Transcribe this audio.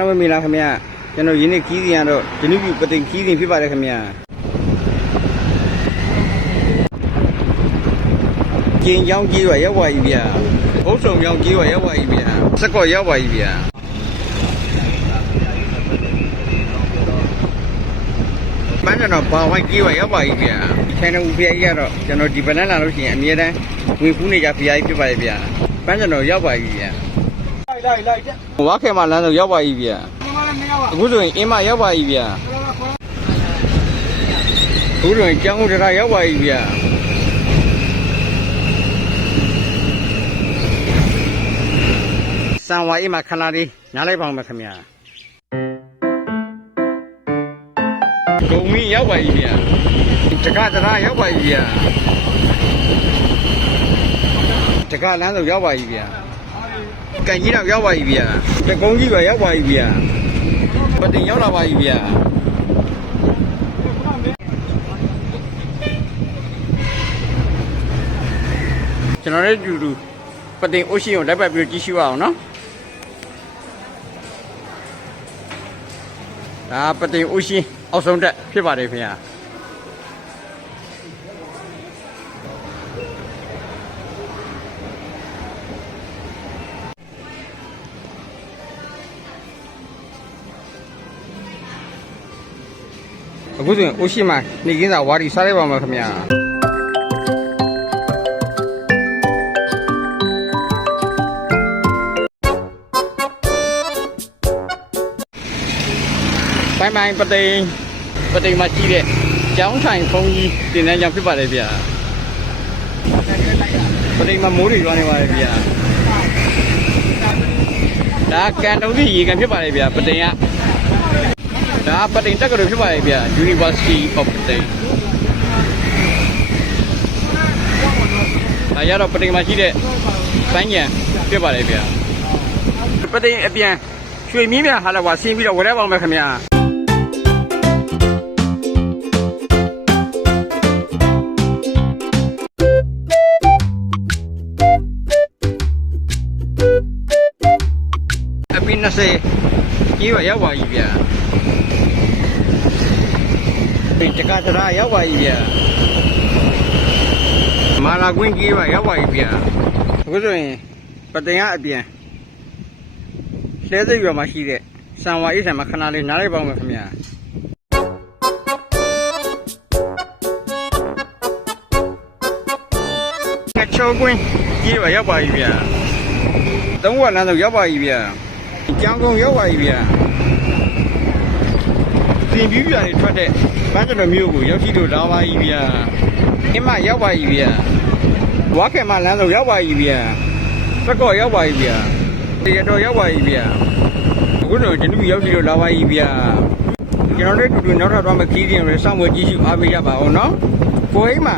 လုံးပဲမင်္ဂလာခင်ဗျာကျွန်တော်ယင်းနေ့ခီးစဉ်ကတော့ဂျနုပြပတိန်ခီးစဉ်ဖြစ်ပါတယ်ခင်ဗျာကျင်းချောင်းကြီးရွာရောက်ပါပြီဗျာဘုတ်ဆုံမြောင်းကြီးရွာရောက်ပါပြီဗျာစက်ကော့ရောက်ပါပြီဗျာမန်းကျွန်တော်ဘာဝိုင်းကြီးရွာရောက်ပါပြီဗျာခြံတော်ဦးဖျားကြီးကတော့ကျွန်တော်ဒီဗလန်လာလို့ရှိရင်အမြဲတမ်းဝင်ဖူးနေကြဖျားကြီးဖြစ်ပါတယ်ဗျာပန်းကျွန်တော်ရောက်ပါပြီဗျာ လိုက်လိုက်လိုက်တဲ့ဝါခဲမှာလမ်းဆုံးရောက်ပါပြီဗျာဒီမှာလည်းမရပါအခုဆိုရင်အင်းမရောက်ပါပြီဗျာအခုဆိုရင်ကျောင်းဦးတရားရောက်ပါပြီဗျာစံဝါအိမ်မှာခဏလေးညားလိုက်ပါဦးမယ်ခင်ဗျာဂုံမီရောက်ပါပြီဗျာတက္ကတရားရောက်ပါပြီဗျာတက္ကလမ်းဆုံးရောက်ပါပြီဗျာ ကန်ကြီးတော့ရောက်ပါပြီဗျာတကုန်းကြီးပဲရောက်ပါပြီဗျာပတင်ရောက်လာပါပြီဗျာကျွန်တော်တို့တူတူပတင်အိုရှိကိုလက်ပတ်ပြီးကြည့်ရှုအောင်နော်ဒါပတင်အိုရှိအောက်ဆုံးတက်ဖြစ်ပါတယ်ခင်ဗျာ အခုဆိုရင်အိုရှိမှာနေကင်းစာဝါဒီစားလိုက်ပါမယ်ခင်ဗျာဘိုင်ဘိုင်ပတိန်ပတိန်မှာကြီးတဲ့ကျောင်းထိုင်ဖုန်းကြီးတင်တဲ့ကြောင်ဖြစ်ပါတယ်ဗျာပတိန်မှာမိုးတွေရွာနေပါတယ်ဗျာဒါကန်တုံးကြီးရေကန်ဖြစ်ပါတယ်ဗျာပတိန်က ဒါပတိန်တက္ကသိုလ်ဖြစ်ပါရဲ့ဗျာ University of Patin ဒါရတော့ပတိန်မှာရှိတဲ့စမ်းညံဖြစ်ပါလေဗျာပတိန်အပြန်ရွှေမြင်းမြဟာလာဝါဆင်းပြီးတော့ဝယ်ရပါမယ်ခင်ဗျာအပင်း20ကြီးပါရောက်ပါပြီဗျာ ဒီတက္ကသရရောက်ပါပြီဗျာမာလာကွင်းကြီးပါရောက်ပါပြီဗျာအခုဆိုရင်ပတင်ရအပြန်လဲစိတ်ရွာမှာရှိတဲ့စံဝါအိဆံမှာခဏလေးနားလိုက်ပါဦးမယ်ခင်ဗျာကချိုးကွင်းကြီးပါရောက်ပါပြီဗျာသုံးဝက်လမ်းတော့ရောက်ပါပြီဗျာကြောင်းကုန်းရောက်ပါပြီဗျာ တင်ပြူပြတွေထွက်တဲ့ဘန်းကျတော်မျိုးကိုရောက်ရှိလို့လာပါပြီဗျာအင်းမရောက်ပါပြီဗျာဝါခဲမလမ်းဆုံးရောက်ပါပြီဗျာစက်ကော့ရောက်ပါပြီဗျာတရတော်ရောက်ပါပြီဗျာအခုတော့ကျွန်တော်ရောက်ရှိလို့လာပါပြီဗျာကျွန်တော်တို့တူတူနောက်ထပ်သွားမခီးရင်လည်းစောင့်ဝဲကြည့်ရှုအားပေးကြပါဦးနော်ကိုအိမ်မှာ